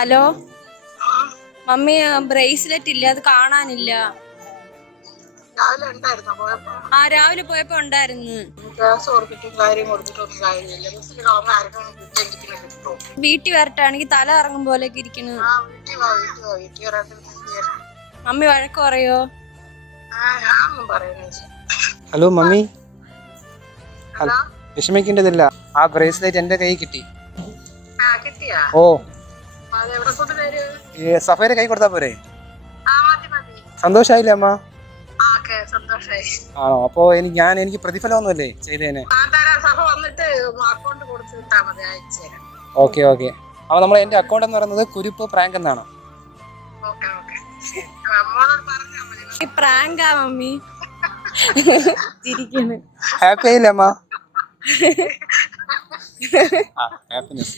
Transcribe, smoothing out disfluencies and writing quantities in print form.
Hello mummy, bracelet ഇല്ല, അത് കാണാനില്ല. രാവിലെ പോയപ്പോ ഉണ്ടായിരുന്നു. വീട്ടിൽ വരട്ടാണെങ്കിൽ തല ഇറങ്ങും പോലെയൊക്കെ ഇരിക്കണ്. മമ്മി വഴക്ക് പറയോ? ഹലോ മമ്മി, വിഷമിക്കേണ്ടതില്ല. ആ ബ്രേസ്ലെറ്റ് എന്റെ കൈ കിട്ടി. ഓ, സഫയുടെ കൈ കൊടുത്താ പോരെ? സന്തോഷായില്ലേ അമ്മ? ആണോ? അപ്പൊ എനിക്ക് പ്രതിഫലമൊന്നുമല്ലേ ചെയ്തേനെ? Okay okay. അപ്പൊ എന്റെ അക്കൗണ്ട് എന്ന് പറയുന്നത് കുരുപ്പ് പ്രാങ്ക് എന്നാണ്. പ്രാങ്കാ മമ്മി. ചിരിക്കുന്നു. ഹാപ്പി ആയില്ലേ അമ്മ? ഹാപ്പിനെസ്.